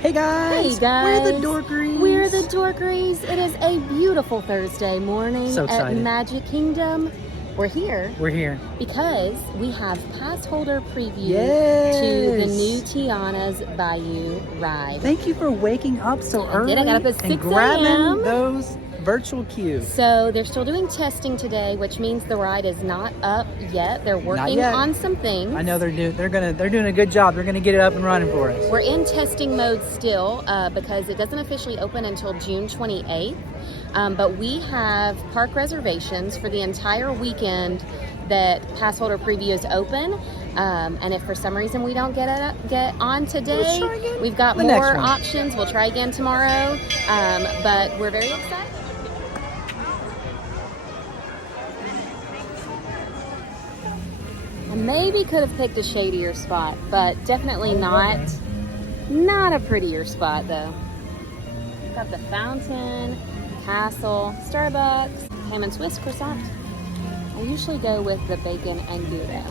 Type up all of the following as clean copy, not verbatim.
Hey guys! Hey guys! We're the Dorkeries! We're the Dorkeries! It is a beautiful Thursday morning at Magic Kingdom. We're here because we have pass holder preview to the new Tiana's Bayou ride. Thank you for waking up so early I got up at 6 and grabbing those virtual queues. So they're still doing testing today, which means the ride is not up yet. They're working on some things. I know they're doing a good job. They're going to get it up and running for us. We're in testing mode still because it doesn't officially open until June 28th. But we have park reservations for the entire weekend that pass holder preview is open. And if for some reason we don't get on today, we've got more options. We'll try again tomorrow. But we're very excited. I maybe could have picked a shadier spot, but definitely not a prettier spot though. Got the fountain, castle, Starbucks, ham and Swiss croissant. I usually go with the bacon and Gouda.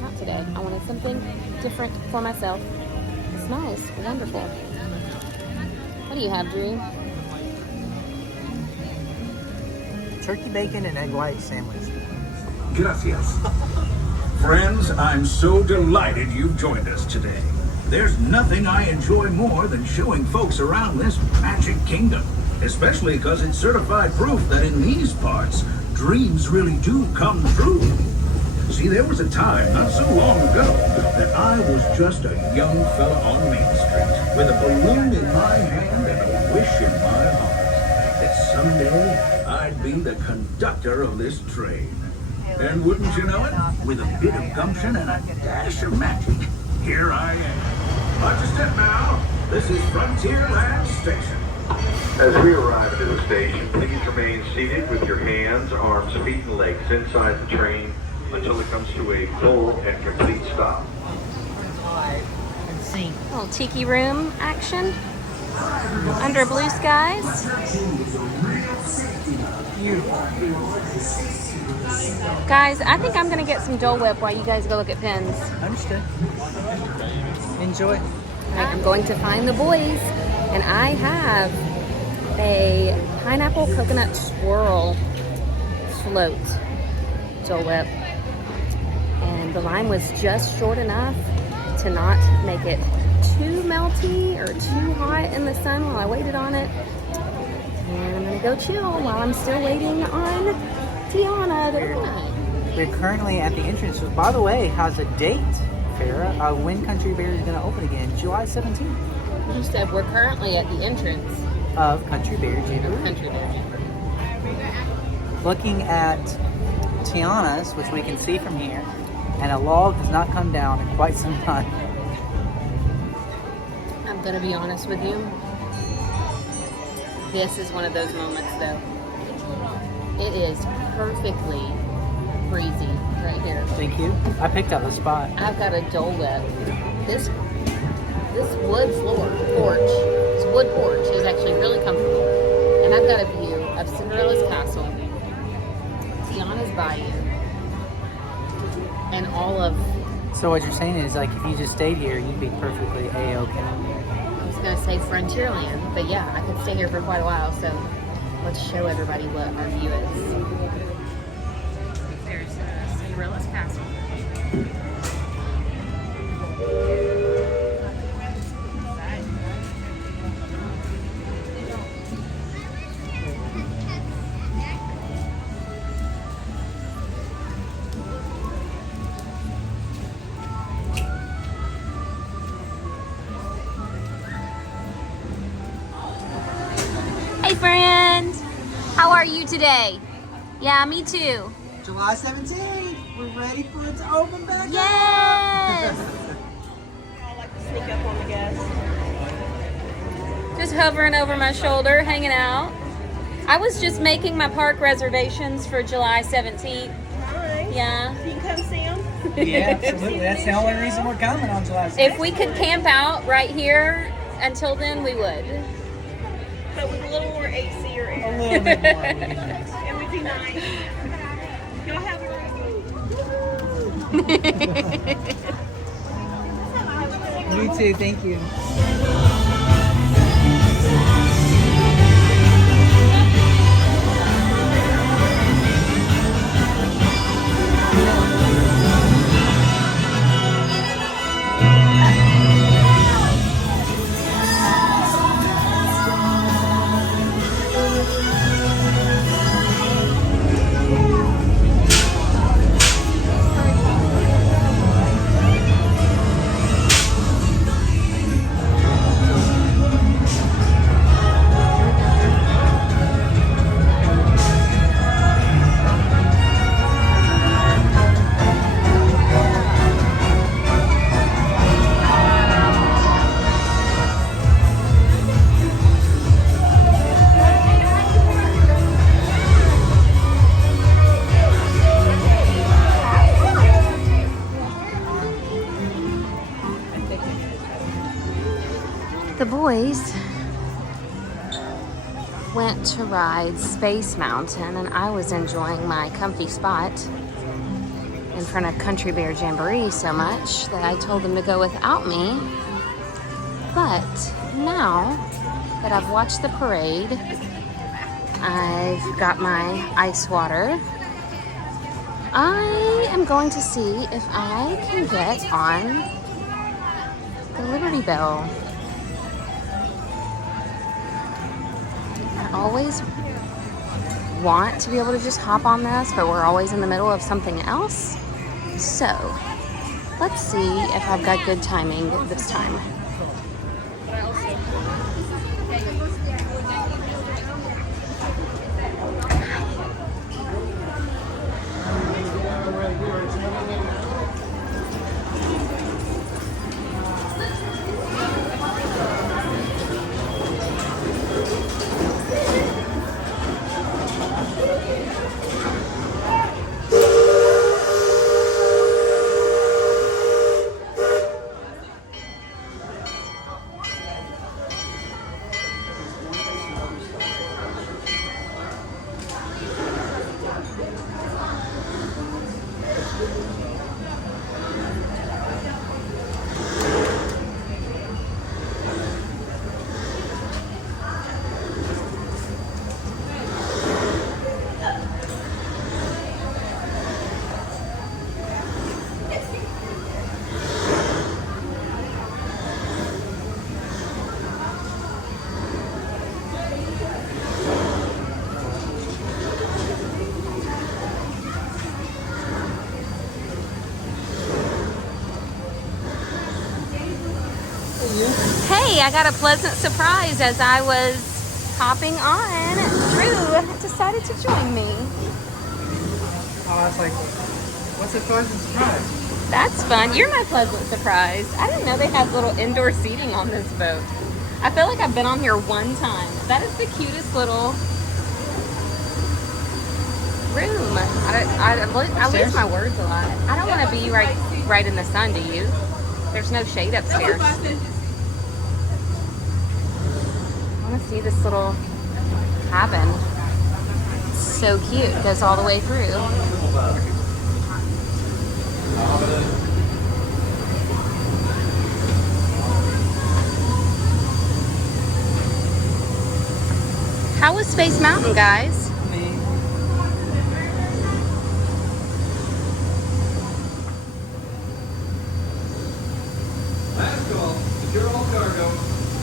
Not today. I wanted something different for myself. It's nice, wonderful. What do you have, Drew? Turkey bacon and egg white sandwich. Gracias. Friends, I'm so delighted you've joined us today. There's nothing I enjoy more than showing folks around this Magic Kingdom, especially because it's certified proof that in these parts, dreams really do come true. See, there was a time not so long ago that I was just a young fella on Main Street with a balloon in my hand and a wish in my heart that someday I'd be the conductor of this train. And wouldn't you know it, with a bit of gumption and a dash of magic, here I am. Watch your step now. This is Frontierland Station. As we arrive into the station, please remain seated with your hands, arms, feet, and legs inside the train until it comes to a full and complete stop. Little tiki room action under blue skies. Guys, I think I'm going to get some Dole Whip while you guys go look at pins. Understood. Enjoy. I'm going to find the boys, and I have a pineapple coconut swirl float Dole Whip. And the line was just short enough to not make it too melty or too hot in the sun while I waited on it. And I'm going to go chill while I'm still waiting on Tiana to open. We're currently at the entrance. By the way, how's a date, Farrah? When Country Bear is going to open again? July 17th. You said we're currently at the entrance of Country Bear Jamboree. Country Bear. Looking at Tiana's, which we can see from here, and a log has not come down in quite some time. I'm going to be honest with you. This is one of those moments, though. It is perfectly breezy right here. Thank you. I picked out the spot. I've got a Dole Whip. This wood porch is actually really comfortable. And I've got a view of Cinderella's castle, Tiana's Bayou, and all of... So what you're saying is, like, if you just stayed here, you'd be perfectly A-okay. I was going to say Frontierland, but yeah, I could stay here for quite a while, so let's show everybody what our view is. There's Cinderella's castle. Hey friend, how are you today? Yeah, me too. July 17th, we're ready for it to open back Yes! I like to sneak up on the guests. Just hovering over my shoulder, hanging out. I was just making my park reservations for July 17th. Nice. Yeah. So you can come see them? Yeah, absolutely. That's the only reason we're coming on July 17th. If we could camp out right here until then, we would. But with a little more AC or air. A little bit more. It would be nice. Y'all have a You too, thank you. boys went to ride Space Mountain, and I was enjoying my comfy spot in front of Country Bear Jamboree so much that I told them to go without me. But now that I've watched the parade, I've got my ice water, I am going to see if I can get on the Liberty Bell. I always want to be able to just hop on this, but we're always in the middle of something else. So let's see if I've got good timing this time. Hey, I got a pleasant surprise as I was hopping on. Drew decided to join me. Oh, I was like, what's a pleasant surprise? That's fun. You're my pleasant surprise. I didn't know they had little indoor seating on this boat. I feel like I've been on here one time. That is the cutest little room. I lose my words a lot. I don't want to be right in the sun, do you? There's no shade upstairs. I want to see this little cabin. It's so cute. It goes all the way through. How was Space Mountain, guys? Last call. Secure all cargo.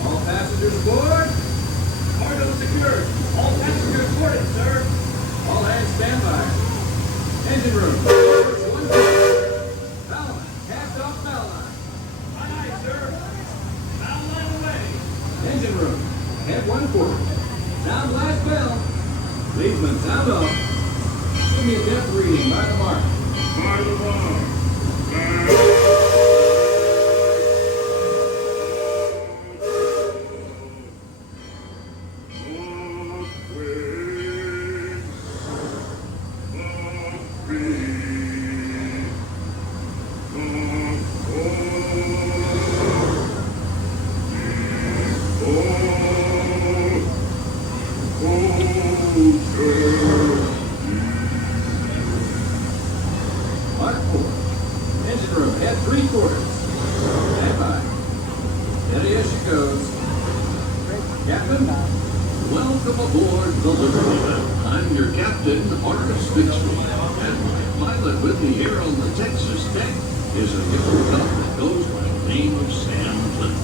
All passengers aboard. Cargo secured. All passengers boarded, sir. All hands standby. Engine room. One. Bow line. Cast off bow line. Aye, aye, sir. Bow line away. Engine room. Head 1/4. Sound blast bell. Leadsman, sound off. Give me a depth reading by the mark. By the mark. Mark 4. Engine room, head 3/4. Stand by. Steady as she goes. Captain, welcome aboard the Liberty Bell. I'm your captain, Horace Bixby, and my pilot with me here on the Texas deck is a young fellow that goes by the name of Sam Flint.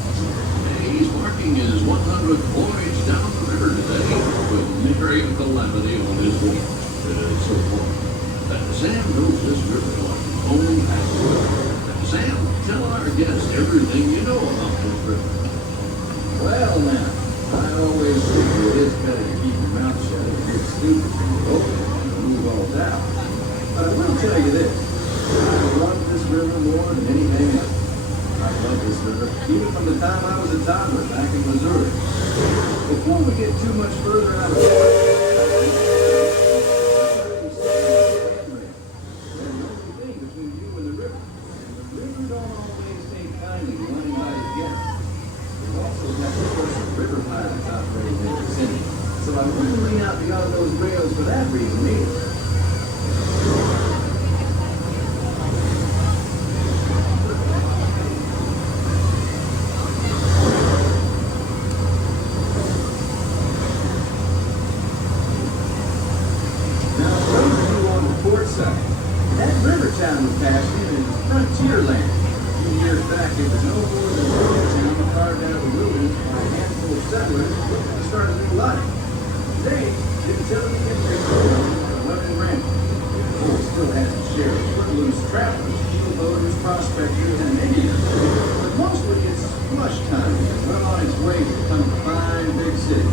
He's marking his 100th voyage down the river today with nary a calamity on his watch. So far. Sam knows this river like his own house. Sam, tell our guests everything you know about this river. Well, now, I always think it is better to keep your mouth shut and get stupid when you open it and move all down. But I will tell you this. I love this river more than anything else. I love this river, even from the time I was a toddler back in Missouri. Before we get too much further out of the way, don't always take kindly to anybody's guests. We've also got to I wouldn't lean out beyond those rails for that reason either. Now, for those of you on the port side, that river town we're passing is frontier land. A few years back, it was no more than a river town carved out of the wilderness by a handful of settlers looking to start a new life. Today, the utility and petroleum are running rampant. The port still has its share of footloose travelers, boaters, prospectors, and Indians. But mostly it's flush time, well on its way to become a fine big city.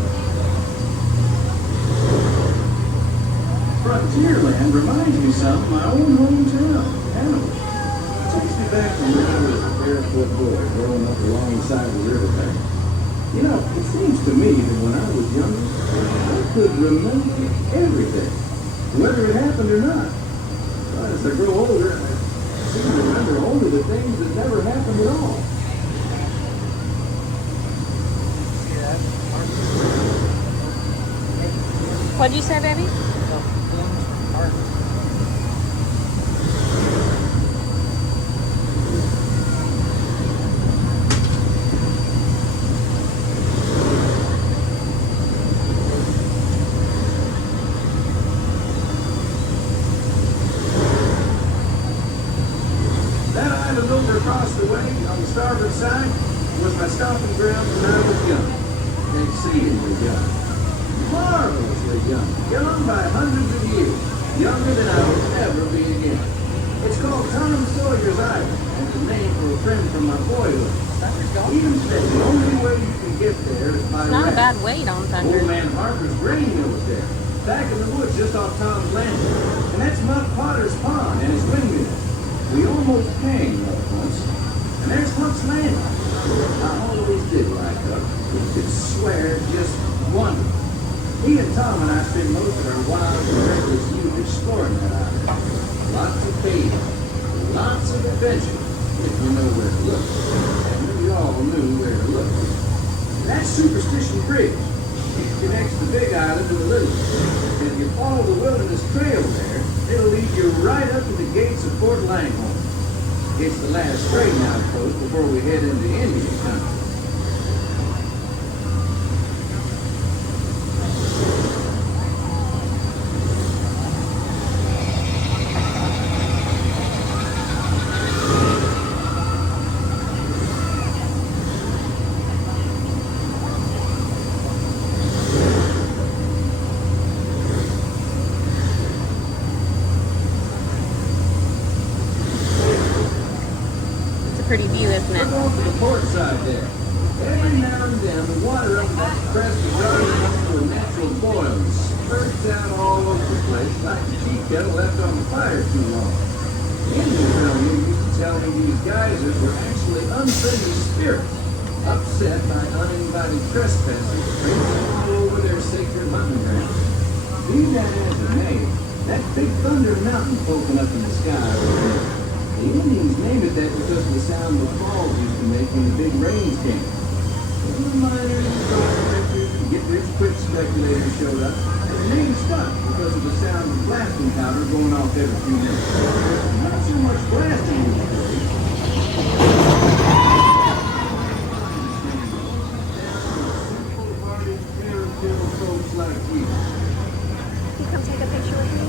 Frontierland reminds me some of my own hometown, Hannibal. It takes me back to when I was a barefoot boy growing up alongside the riverbank. You know, it seems to me that when I was younger, I could remember everything, whether it happened or not. But as I grow older, I seem to remember only the things that never happened at all. What'd you say, baby? That island over across the way on the starboard side was my stomping ground when I was young. Exceedingly young. Marvelously young. Young by hundreds of years. Younger than I will ever be again. It's called Tom Sawyer's Island, and it's a name for a friend from my boyhood. Even today, the only way you can get there is by It's not a raft. bad weight on Thunder. Old man Harper's grain mill was there, back in the woods just off Tom's Landing. And that's Mutt Potter's pond and his windmill. We almost hanged up once. And there's Huck's Landing. I always did like Huck. You could swear just wonderful. He and Tom and I spent most of our wild and reckless youth exploring that island. Lots of bathing, lots of adventure, if you know where to look. And we all knew where to look. That Superstition Bridge, it connects the Big Island to the Little. If you follow the Wilderness Trail there, it'll lead you right up to the gates of Fort Langhorne. It's the last trading outpost before we head into Indian country. Pretty view, isn't We're it? going to the port side there. Every now and then, the water up that crest is running into a natural boil and spurts out all over the place like a tea kettle left on the fire too long. The Indians around here used to tell me these geysers were actually unfriendly spirits, upset by uninvited trespassers traipsing all over their sacred hunting ground. Be that as it may, that big thunder mountain poking up in the sky over there, the Indians named it that because of the sound the falls used to make when the big rains came. When the miners and prospectors and get-rich-quick speculators showed up, the name stuck because of the sound of blasting powder going off every few minutes. Not so much blasting these days. Simple-hearted, fair-filled folks like you. Can you come take a picture with me?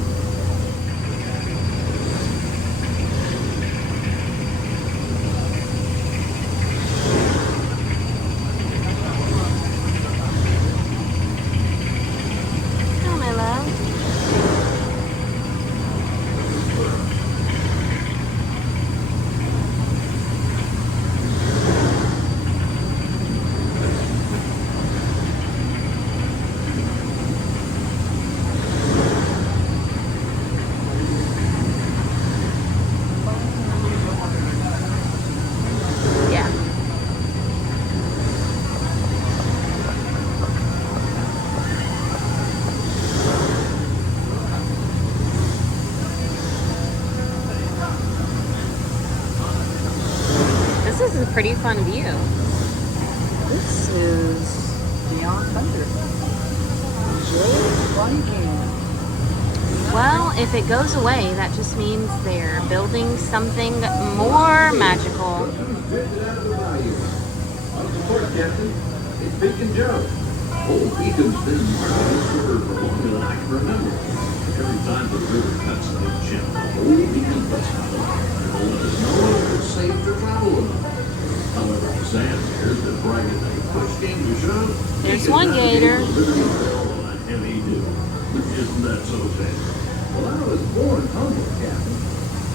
This is a pretty fun view. This is beyond thunder. Funny King. Well, if it goes away, that just means they're building something more magical. Drifted out of the bayou. On the port, Captain. It's Beacon Joe. Old Beacon's been marking this river for longer than I can remember. Every time the river cuts the big channel, old Beacon puts out a line to let us know if it's safe to travel with them. However, Sam here's been bragging that he pushed came to shove. There's one gator. Heavy do. Isn't that so sad? Well, I was born humble, Captain.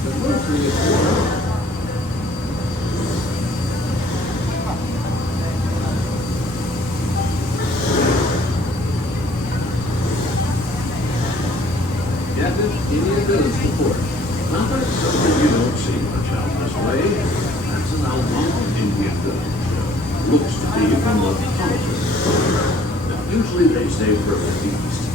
But mostly it's born humble. Captain, Indian Village report. Now that's something you don't see much out this way. That's an Algonquin Indian village. Looks to be from the mountains. Usually they stay further east.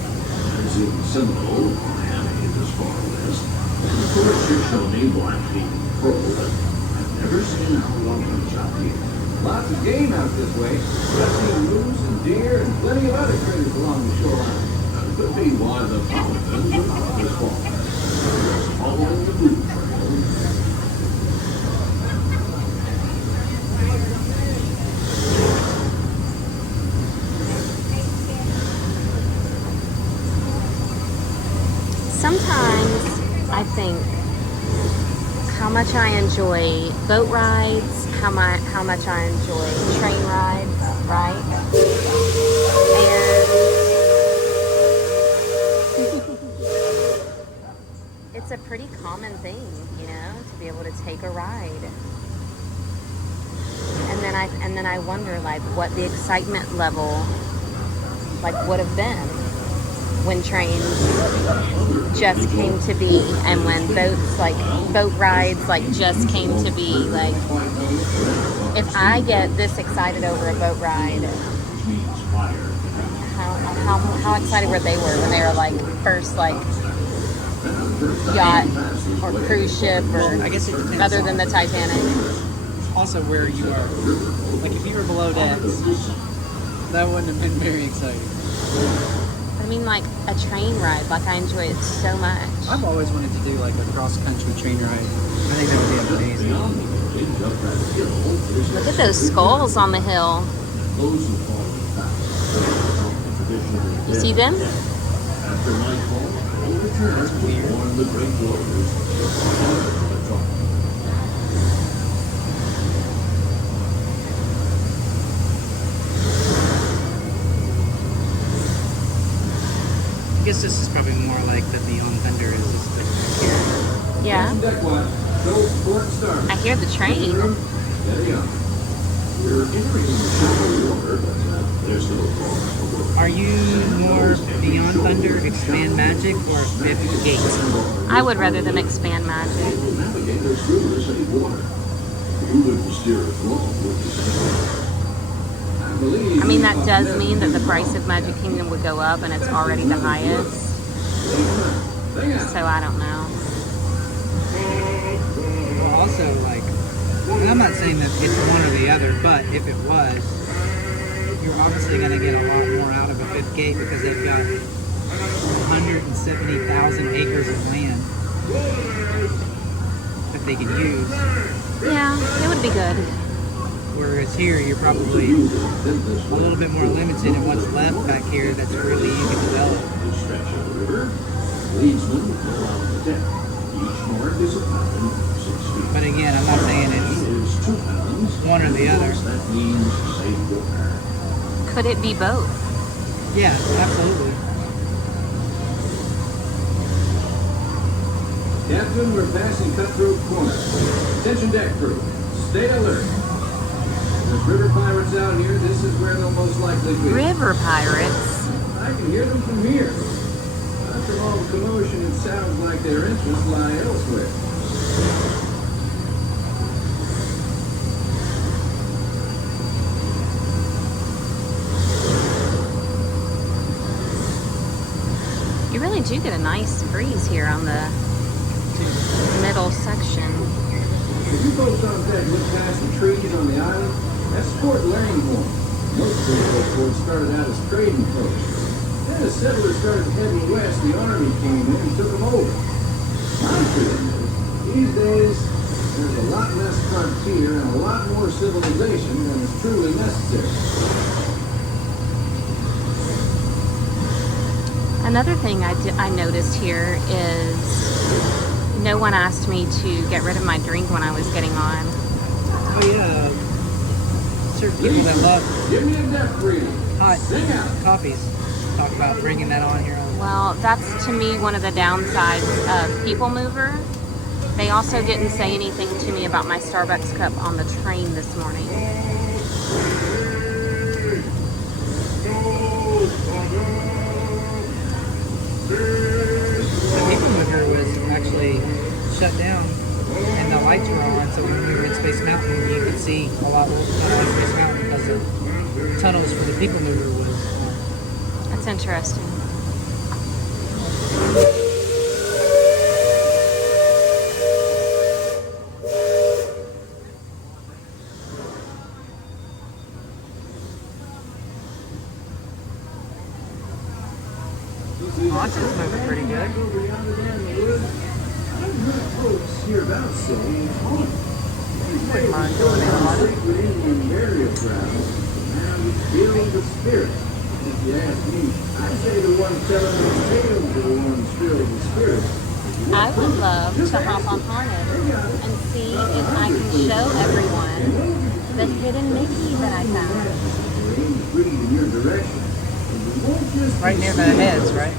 As in Seminole, Miami, this far west. And of course, your Shawnee, Blackfeet, and Crow, but I've never seen Algonquins out here. Lots of game out this way. I've seen moose and deer and plenty of other critters along the shoreline. Could be why the Paladins are not this far. Following the blue trail. Sometimes I think how much I enjoy boat rides, how much I enjoy train rides, right? And it's a pretty common thing, you know, to be able to take a ride. And then I wonder like what the excitement level like would have been when trains just came to be and when boat rides like just came to be. Like if I get this excited over a boat ride, how excited were they when they were like first like yacht or cruise ship or I guess it depends other than the Titanic. Also where you are. Like if you were below decks, that wouldn't have been very exciting. I mean like a train ride, like I enjoy it so much. I've always wanted to do like a cross-country train ride. I think that would be amazing. Look at those skulls on the hill. You see them? After nightfall, all return to warn the great warriors. I guess this is probably more like the Beyond Thunder is this thing right here. Yeah. Deck watch. Show port start. I hear the train. Steady on. We're entering the shallow water, but there's still a far. Are you more Beyond Thunder, Expand Magic, or Fifth Gate? I would rather them expand magic. Navigate those through the city water. You wouldn't steer it wrong, would you say? I mean, that does mean that the price of Magic Kingdom would go up, and it's already the highest. So I don't know. Well, also, like, and I'm not saying that it's one or the other, but if it was, you're obviously going to get a lot more out of a Fifth Gate because they've got 170,000 acres of land that they can use. Yeah, it would be good. Whereas here, you're probably a little bit more limited in what's left back here that's really you can develop. This stretch of the river leads them around the deck. Each mark is a pound, 6 feet. But again, I'm not saying it's Is 2 pounds. one or the other. That means safe water. Could it be both? Yeah, absolutely. Captain, we're passing Cutthroat Corner. Attention deck crew. Stay alert. There's river pirates out here. This is where they'll most likely be. River pirates? I can hear them from here. After all the commotion, it sounds like their interests lie elsewhere. You really do get a nice breeze here on the middle section. If you folks on deck look past the trees on the island, that's Fort Langhorne. Most of those ports started out as trading posts. Then then as settlers started heading west, the army came in and took them over. My feeling is, these days, there's a lot less frontier and a lot more civilization than is truly necessary. Another thing I noticed here is no one asked me to get rid of my drink when I was getting on. Oh yeah, certain people that love Give me a death reading. hot Sing out. coffees talk about bringing that on here. Well, that's to me one of the downsides of People Mover. They also didn't say anything to me about my Starbucks cup on the train this morning. The People Mover was actually shut down and the lights were on, so when we were in Space Mountain you could see a lot more on Space Mountain because the tunnels for the People Mover was on. That's interesting. Launches moving pretty good. I've heard folks hereabouts say it's haunted. Wouldn't mind going in on it. Sacred Indian burial ground and filled with spirit. If you ask me, I'd say the ones telling the tales are the ones filled with spirit. I would love to hop on Harness and see if I can show everyone the hidden Mickey that I found. Breathe in your direction. And you won't just Right near the heads, right?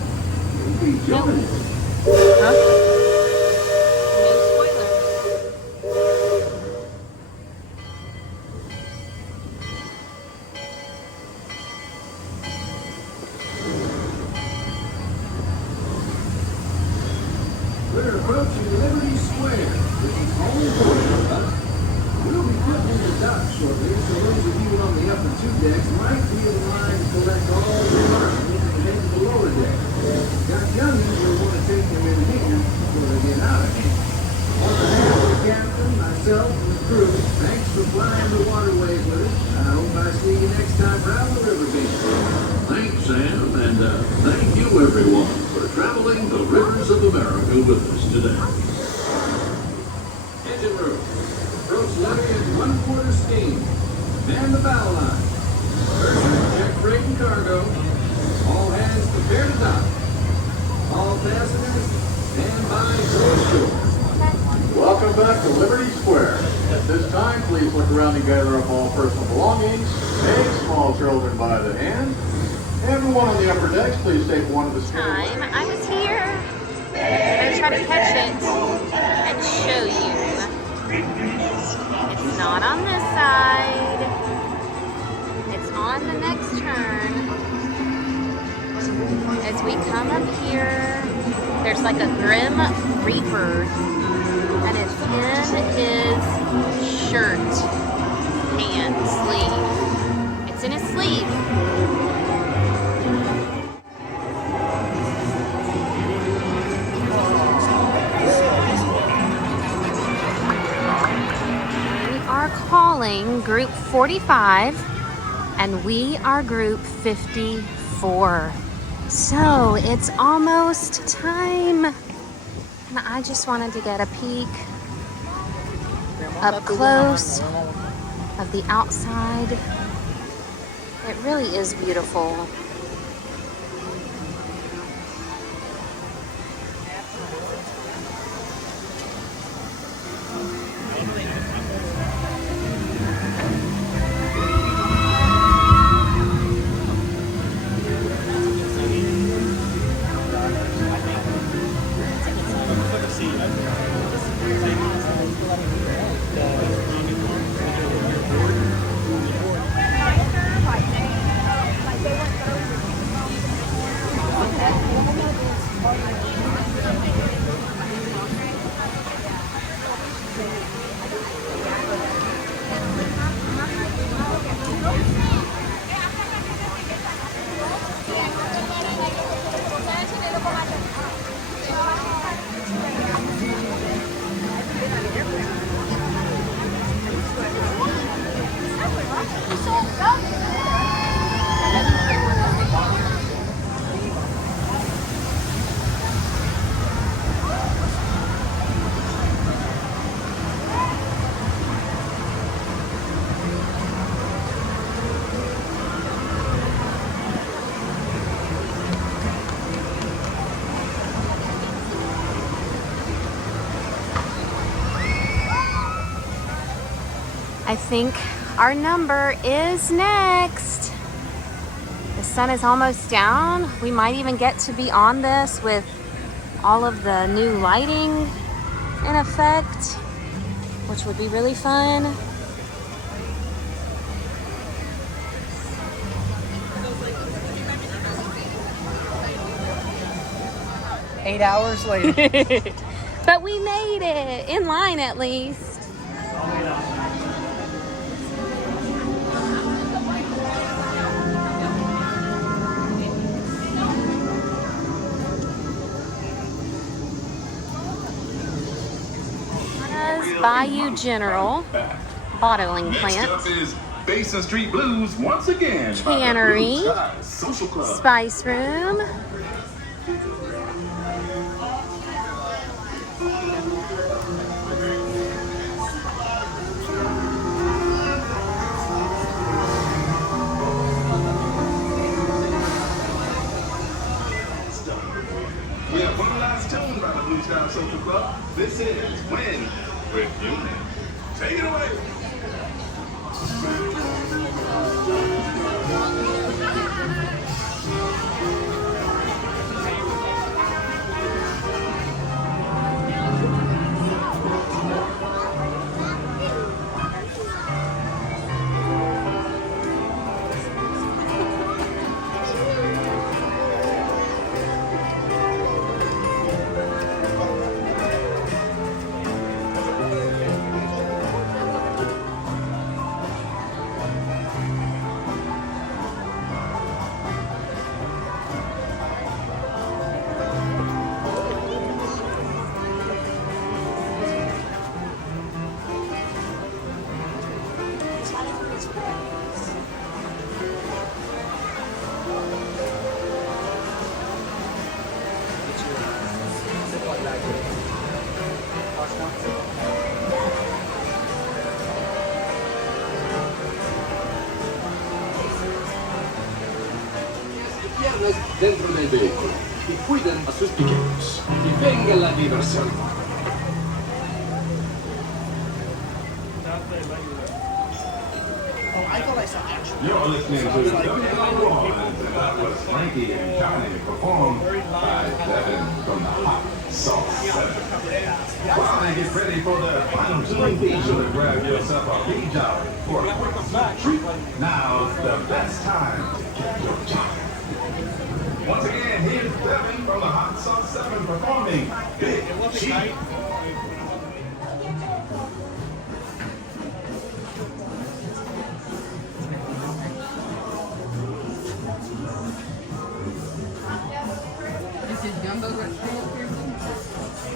be jumping. Huh? No spoilers. We're approaching Liberty Square, which is home court for us. We'll be putting in the dock shortly, so those of you on the upper two decks might be in line to collect all your marbles and head to the lower deck. Got youngins who want to take them in here before they get out of here. On behalf of the captain, myself, and the crew, thanks for flying the waterways with us. I hope I see you next time around the river beach. Thanks, Sam, and thank you, everyone, for traveling the rivers of America with us today. Engine room. Approach levy at 1/4 steam. Man the bow line. Merchant, check freight and cargo. All hands prepare to dock. All passengers, stand by for shore. Welcome back to Liberty Square. At this time, please look around and gather up all personal belongings. Take small children by the hand. Everyone on the upper decks, please take one of the Time I was here. I'm going to try to catch it and show you. It's not on this side. It's on the next turn. As we come up here, there's like a Grim Reaper, and it's in his shirt, hand, sleeve. It's in his sleeve. We are calling group 45, and we are group 54. So it's almost time, and I just wanted to get a peek up close of the outside. It really is beautiful. I think our number is next. The sun is almost down. We might even get to be on this with all of the new lighting in effect, which would be really fun. Eight hours later. But we made it, in line at least. Bayou General bottling plant. Next up is Basin Street Blues once again. Cannery. Social Club. Spice Room. We have one last tune by the Blue Sky Social Club. This is Win with Union. Take it away. Dentro del vehículo y cuiden a sus pequeños. Y venga la diversión. You're listening to the and that was Frankie and Johnny performed by Devin from the Hot Sauce 7. While they get ready for their final tune, be sure to grab yourself a beach hour for a quick snack treat. Now's the best time to get your chocolate. Once again, here's Devin from the Hot Sauce 7 performing Big Cheap.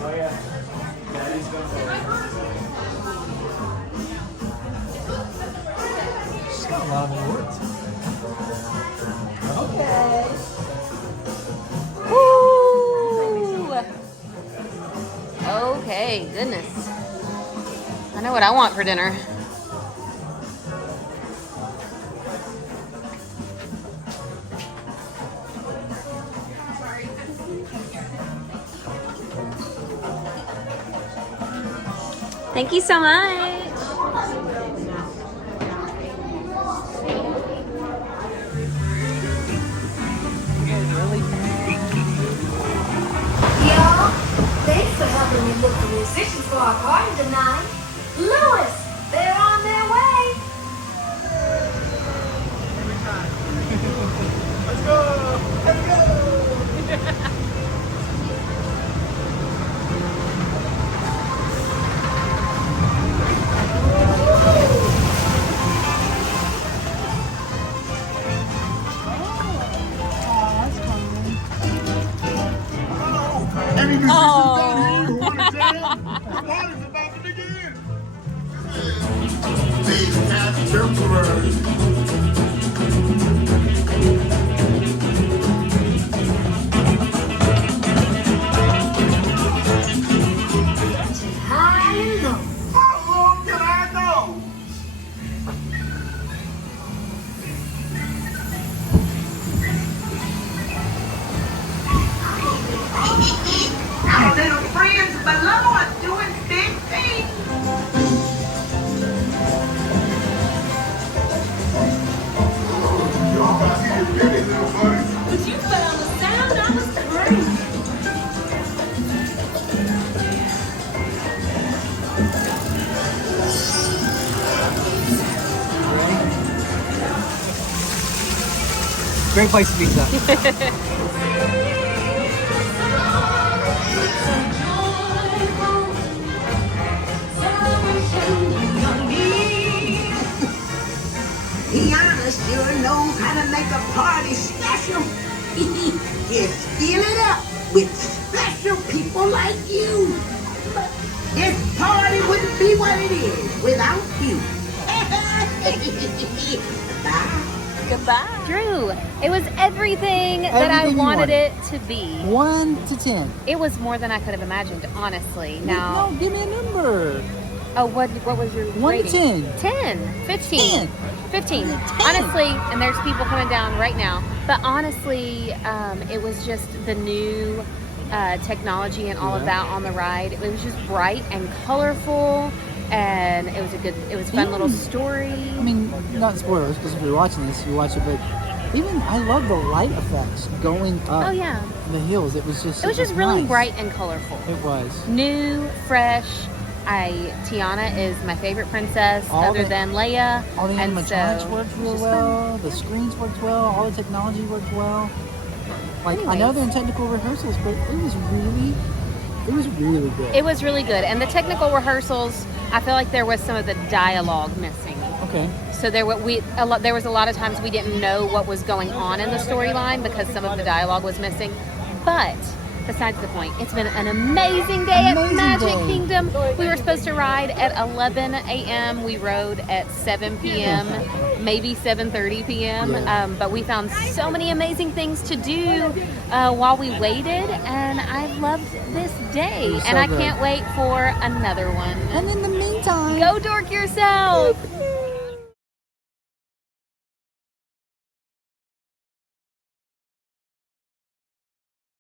Oh yeah. Daddy's she's got a lot of awards. Okay. Woo! Okay, goodness. I know what I want for dinner. Thank you so much. Y'all, thanks for helping me look for musicians for our party tonight. Louis, they're on their way. Let's go! Let's go! Any musicians Oh. down here who want to jam? The party's about to begin. These cats temporary. High and low. How long can I go? Our little friends below are doing big things. Great place to pizza. Tiana sure knows how to make a party special. Just fill it up with special people like you. This party wouldn't be what it is without you. Bye. Goodbye. Drew, it was everything that I Everything you wanted wanted. it to be. 1 to 10. It was more than I could have imagined, honestly. Now, No, give me a number. oh, what was your 1 to rating? 10. 10, 15. 10. 15. Honestly, and there's people coming down right now, but honestly, it was just the new technology and all of that on the ride. It was just bright and colorful, and it was a fun little story. I mean, not spoilers, because if you're watching this, you watch it, but even I love the light effects going up Oh yeah, the hills. It was just really nice. bright and colorful. It was. New, fresh. Tiana is my favorite princess, other than Leia. All the and animatronics so worked real it's just well. The screens worked well. All the technology worked well. Like I know Anyways. they're in technical rehearsals, but it was really good. It was really good, and the technical rehearsals, I feel like there was some of the dialogue missing. Okay. So there was a lot of times we didn't know what was going on in the storyline because some of the dialogue was missing. But besides the point, it's been an amazing day at Magic Kingdom. We were supposed to ride at 11 a.m. We rode at 7 p.m., maybe 7:30 p.m. But we found so many amazing things to do while we waited, and I loved this day. was so And I good. can't wait for another one. And in the meantime, Go dork yourself!